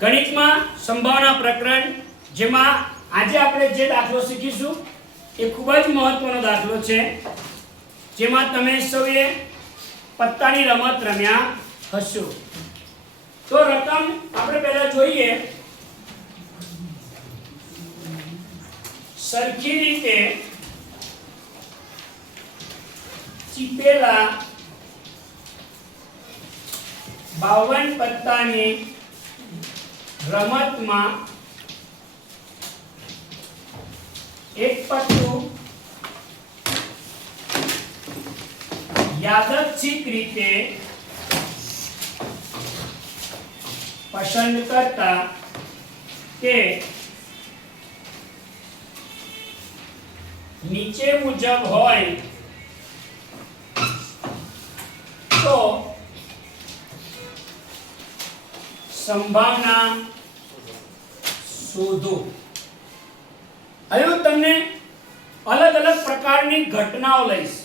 ગણિતમાં સંભાવના પ્રકરણ જેમાં આજે આપણે જે દાખલો શીખીશું એ ખૂબ જ મહત્વનો દાખલો છે, જેમાં તમે સૌએ પત્તાની રમત રમ્યા હશો. તો રકમ આપણે પહેલા જોઈએ. સરખી રીતે ચીપેલા 52 પત્તાની રમતમાં એક પત્તું યાદચ્છિક રીતે પસંદ કરતા કે નીચે મુજબ હોય તો સંભાવના શોધો. હવે હું તમને અલગ અલગ પ્રકારની ઘટનાઓ લઈશ.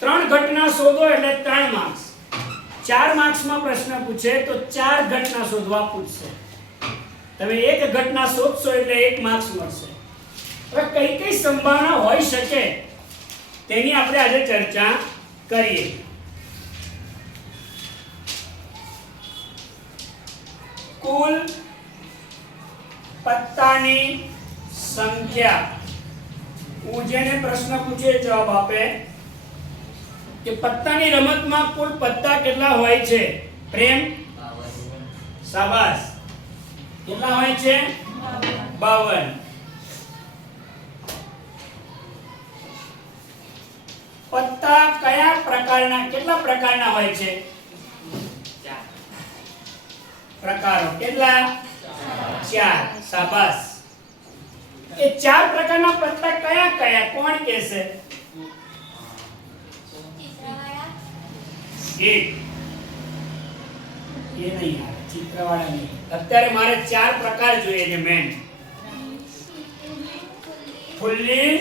3 ઘટના શોધો એટલે 3 માર્ક્સ. 4 માર્ક્સમાં પ્રશ્ન પૂછે તો 4 ઘટના શોધવા પૂછશે. તમે એક ઘટના શોધશો એટલે 1 માર્ક્સ મળશે. હવે કઈ કઈ સંભાવના હોઈ શકે તેની આપણે આજે ચર્ચા કરીએ. કુલ પત્તાની સંખ્યા. હું જેને પ્રશ્ન પૂછે જવાબ આપે કે પત્તાની રમતમાં કુલ પત્તા કેટલા હોય છે? પ્રેમ, શાબાશ. કેટલા હોય છે? 52. પત્તા કયા પ્રકારના, કેટલા પ્રકારના હોય છે? પ્રકારો કેટલા? 4. શાબાશ. એ 4 પ્રકારના પત્તા કયા કયા કોણ કહેશે? એક એ નહીં આવે, ચિત્રવાળા નહીં. અત્યારે મારે 4 પ્રકાર જોઈએ છે મેન. ફુલ્લી,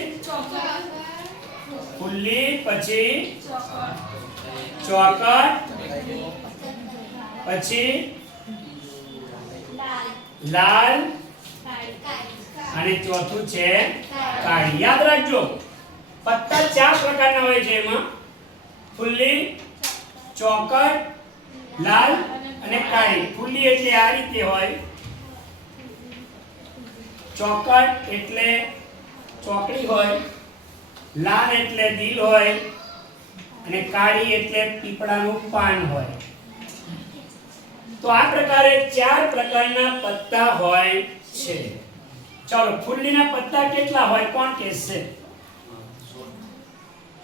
ફુલ્લી, પછી ચોકટ, પછી લાલ અને ચોથું છે કાળી. યાદ રાખજો, પત્તા 4 પ્રકારના હોય છે. એમાં ફુલ્લી, ચોકટ, લાલ અને કાળી. ફુલ્લી એટલે આ રીતે હોય, ચોકટ એટલે ચોકડી હોય, લાલ એટલે દિલ હોય અને કાળી એટલે પીપળાનું પાન હોય. તો આ પ્રકારે 4 પ્રકારના પત્તા હોય છે. ચાલો, ફુલ્લીના પત્તા કેટલા હોય કોણ કહેશે?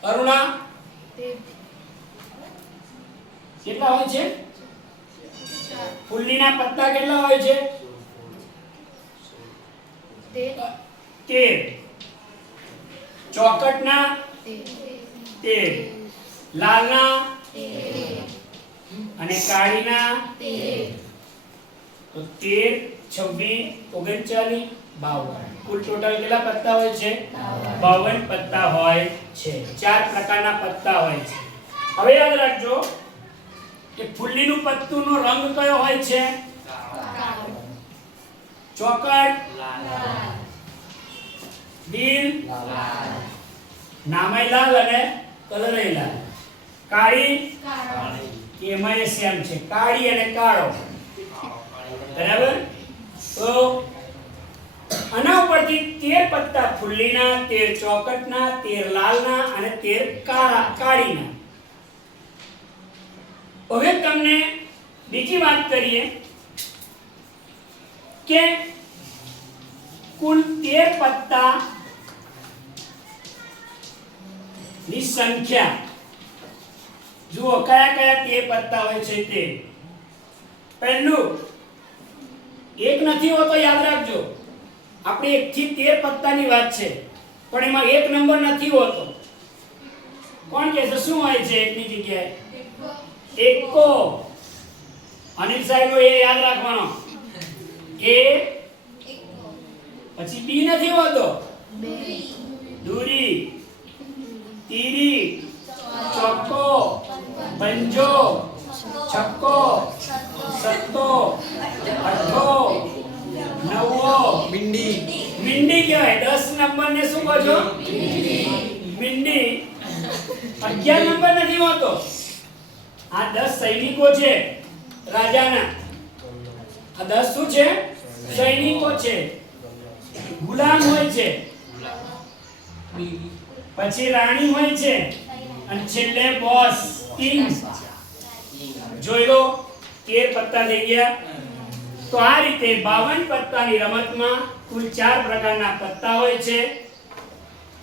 અરુણા, કેટલા હોય છે? ફુલ્લીના પત્તા કેટલા હોય છે? 13. ચોકટના 13, લાલના 13 અને કાળીના 13. તો 13, 26, 39, 52. કુલ ટોટલ કેટલા પત્તા હોય છે? 52 પત્તા હોય છે. 4 પ્રકારના પત્તા હોય છે. હવે યાદ રાખજો કે ફુલ્લીનું પત્તુંનો રંગ કયો હોય છે? ચોકટ લાલ, દિલ લાલ, નામે લાલ અને કલરે લાલ. કાળી એમાં સેમ છે, કાળી અને કાળો. બરાબર? તો આના ઉપરથી 13 પત્તા ફુલ્લીના, 13 ચોકટના, 13 લાલના અને 13 કાળીના. હવે તમને બીજી વાત કરીએ કે કુલ 13 પત્તા ની સંખ્યા. જુઓ કયા કયા 13 પત્તા હોય છે તે. પહેલું, એક નથી હોતો, યાદ રાખજો. આપણે 1 થી 13 પત્તાની વાત છે, પણ એમાં 1 નંબર નથી હોતો. કોણ કહેશે શું હોય છે એકની જગ્યાએ? એકો. અનિલ સાહેબ એ યાદ રાખવાનો. એ પછી બી નથી હોતો, દૂરી, તીરી, ચોક્કો, पंजो, छक्को, सत्तो, અઠ્ઠો, નવવો, મીંડી મીંડી કહેવાય. 10 નંબર ને શું કહો છો? મીંડી. 11 નંબર નથી હોતો. આ 10 સૈનિકો છે રાજાના. આ 10 શું છે? સૈનિકો છે. ગુલામ હોય છે, પછી રાણી હોય છે, અને છેલ્લે બોસ કિંગ. જોઈ લો 13 પત્તા થઈ ગયા. તો આ રીતે 52 પત્તાની રમતમાં કુલ 4 પ્રકારના પત્તા હોય છે.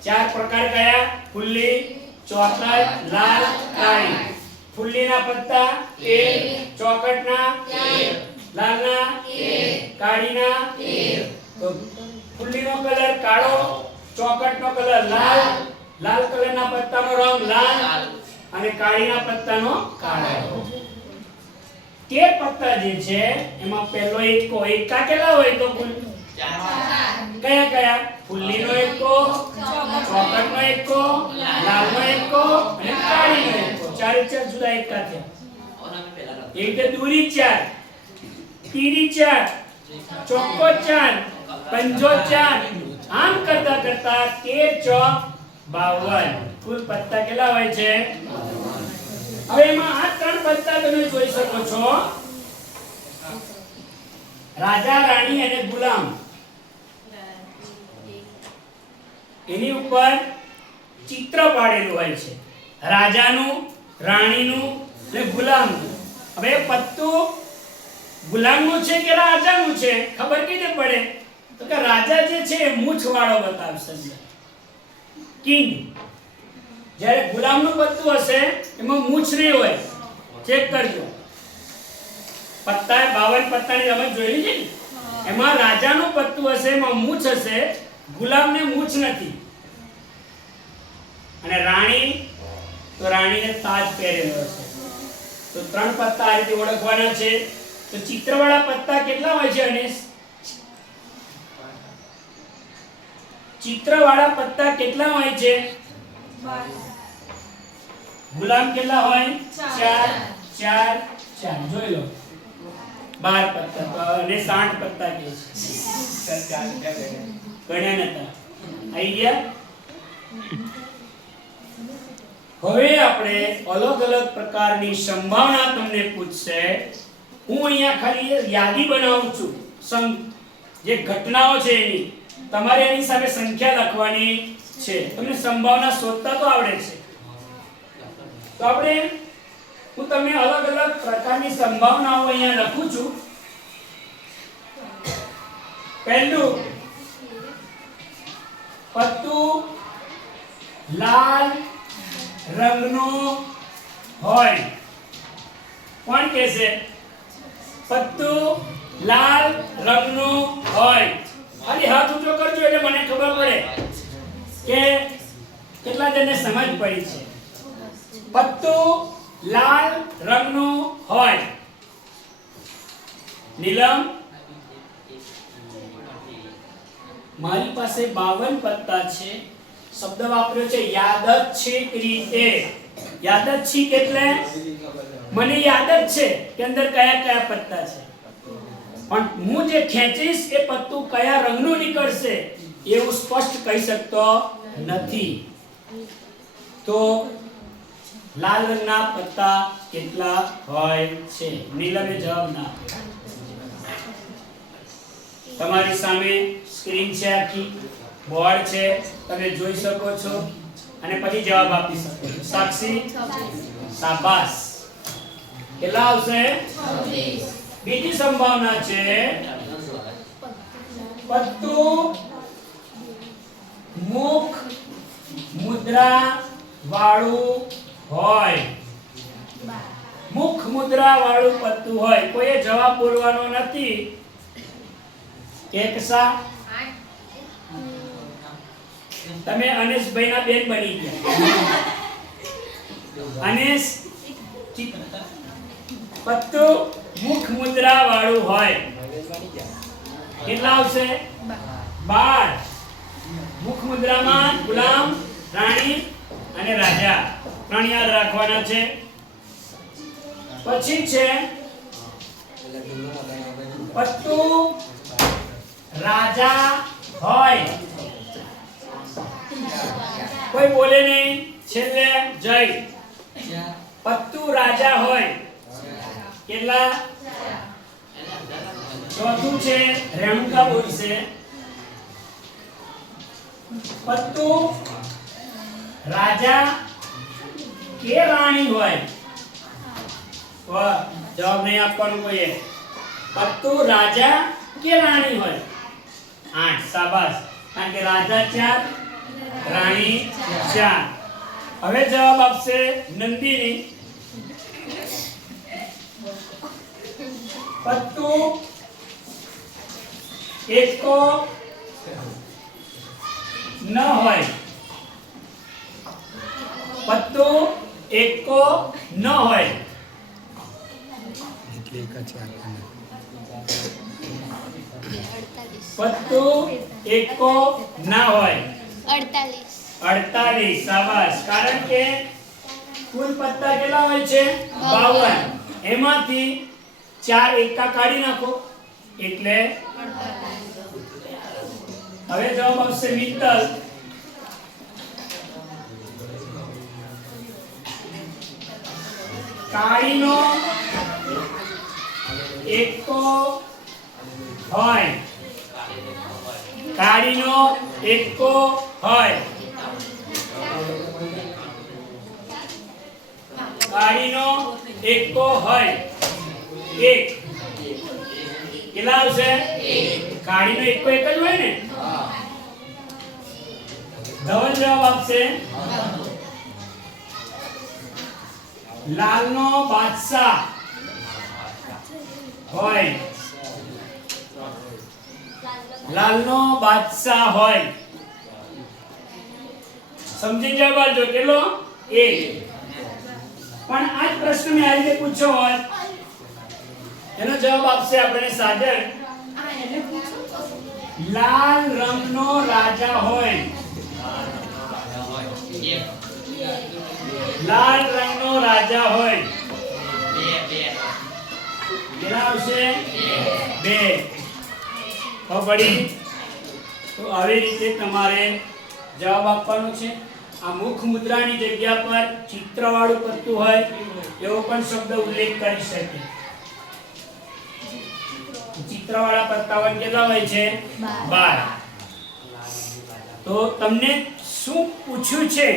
4 પ્રકાર કયા? ફુલ્લી, ચોકટ, લાલ, કાળી. ફુલ્લીના પત્તા 13, ચોકટના 13, લાલના 13, કાળીના 13. તો ફુલ્લીનો કલર કાળો, ચોકટનો કલર લાલ, લાલ કલરના પત્તાનો રંગ લાલ અને કાળીના પત્તાનો કાળો. 13 પત્તા જે છે એમાં પહેલો એકો. એકા કેટલા હોય તો કુલ? 4. કયા કયા? ફુલ્લીનો એકો, ચોકટનો એકો, લાલનો એકો અને કાળીનો એકો. 4 જુદા એકા થયા. એ રીતે દૂરી 4, તીરી 4, ચોક્કો 4, પંજો 4. આમ કરતા કરતા 13 ચોક 52 કુલ પત્તા કેટલા હોય છે? હવે એમાં આ 3 પત્તા તમે જોઈ શકો છો. રાજા, રાણી અને ગુલામ. એની ઉપર ચિત્ર પાડેલું હોય છે, રાજાનું, રાણીનું અને ગુલામનું. હવે પત્તું ગુલામનું છે કે રાજાનું છે ખબર કેવી રીતે પડે? તો કે રાજા જે છે એ મૂછ વાળો બતાવશે, કિંગ. જ્યારે ગુલામનું પત્તું હશે એમાં મૂછ નહીં હોય. ચેક કરજો. પત્તા 52 પત્તાની રમત જોઈ છે ને, એમાં રાજાનું પત્તું હશે એમાં મૂછ હશે, ગુલામને મૂછ નથી. અને રાણી, તો રાણીને તાજ પહેરેલો હશે. તો 3 પત્તા આ રીતે ઓળખવાના છે. તો ચિત્રવાળા પત્તા કેટલા હોય છે અનેશ? ચિત્રવાળા પત્તા કેટલા હોય છે? 12. ગુલામ કેટલા હોય? 4 4 4. જોઈ લો 12 પત્તા. અને 60 પત્તા કે છે. ગણ્યા નતા. આવી ગયા. હવે આપણે અલગ અલગ પ્રકારની સંભાવના તમને પૂછશે. હું અહીંયા ખાલી યાદી બનાવું છું. જે ઘટનાઓ છે એની તમારે એની સામે સંખ્યા લખવાની છે. તમને સંભાવના શોધતા તો આવડે છે. તો આપણે હું તમને અલગ અલગ પ્રકારની સંભાવનાઓ અહીંયા લખું છું. પહેલું, પત્તું લાલ રંગનું હોય. કોણ કહેશે? પત્તું લાલ રંગનું હોય. ખાલી હાથ ઊંચો કરજો એટલે મને ખબર પડે કે કેટલા જણને સમજ પડી છે. પત્તું લાલ રંગનું હોય. નીલમ, મારી પાસે 52 પત્તા છે. શબ્દ વાપર્યો છે યાદચ્છિક રીતે. યાદચ્છિક એટલે મને યાદ જ છે કે અંદર કયા કયા પત્તા છે, પણ હું જે ખેંચીશ એ પત્તું કયા રંગનું નીકળશે એવું સ્પષ્ટ કહી શકતો નથી. તો લાલ રંગના પત્તા કેટલા હોય છે? નીલમે જવાબ ના આપ્યો. તમારી સામે સ્ક્રીન છે, આખી બોર્ડ છે, તમે જોઈ શકો છો અને પછી જવાબ આપી શકો છો. સાક્ષી, શાબાશ. કેટલા આવશે? 26. બીજી સંભાવના છે પત્તું મુખ મુદ્રા વાળું હોય. મુખ મુદ્રા વાળું પત્તું હોય. કોઈએ જવાબ બોલવાનો નથી. એકસા, તમે અનેશભાઈના બેન બની ગયા. અનેશ, પત્તું મુખ મુદ્રા વાળું હોય. કેટલા આવશે? 12. મુખ મુદ્રામાં ગુલામ, રાણી અને રાજા 3 યાદ રાખવાના છે. પછી છે પત્તુ રાજા હોય. કોઈ બોલે નહીં. છેલ્લે જય. પત્તુ રાજા હોય. કેટલા? ચોથું છે રેણુકા બોલશે. પત્તુ રાજા કે રાણી હોય. વાહ, જવાબ નહીં આપવાનું કોઈએ. પત્તુ રાજા કે રાણી હોય. 8. શાબાશ. કારણ કે રાજા 4, રાણી 4. હવે જવાબ આપશે નંદિની. પત્તુ એકો ન હોય. પત્તુ એકો ન હોય. પત્તુ એકો ના હોય. 48. શાબાશ. કારણ કે કુલ પત્તા કેટલા હોય છે? 52. એમાંથી 4 એકા કાઢી નાખો એટલે હવે જવાબ આવશે મિત્તલ. કાળીનો એકો હોય. કાળીનો એકો હોય. કાળીનો એકો હોય. 1. કેટલા આવશે? 1. કાળીનો એકો એક જ હોય ને? ધવલ જવાબ આપશે લાલનો બાદશાહ હોય. લાલનો બાદશાહ હોય. સમજી જવાબ આપજો. કેટલો? 1. પણ આ જ પ્રશ્ન મેં આ રીતે પૂછ્યો હોય એનો જવાબ આપશે આપણે સાજન. લાલ રંગનો રાજા હોય. લાલ રંગનો રાજા હોય. 2. કેટલા આવશે? 2. પડી. તો આવી રીતે તમારે જવાબ આપવાનો છે. આ મુખ મુદ્રાની જગ્યા પર ચિત્રવાળું પત્તું હોય એવો પણ શબ્દ ઉલ્લેખ કરી શકે. ચિત્રવાળા પત્તા કેટલા હોય છે? 12. તો તમને શું પૂછ્યું છે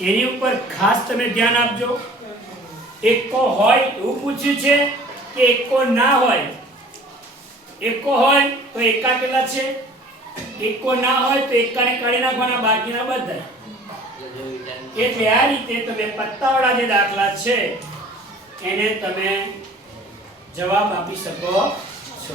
એની ઉપર ખાસ તમે ધ્યાન આપજો. એકો હોય એવું પૂછ્યું છે કે એકો ના હોય? એકો હોય તો એકા કેટલા છે? એકો ના હોય તો એકાને કાઢી નાખવાના, બાકીના બધા. એટલે આ રીતે તમે પત્તાવાળા જે દાખલા છે એને તમે જવાબ આપી શકો છો.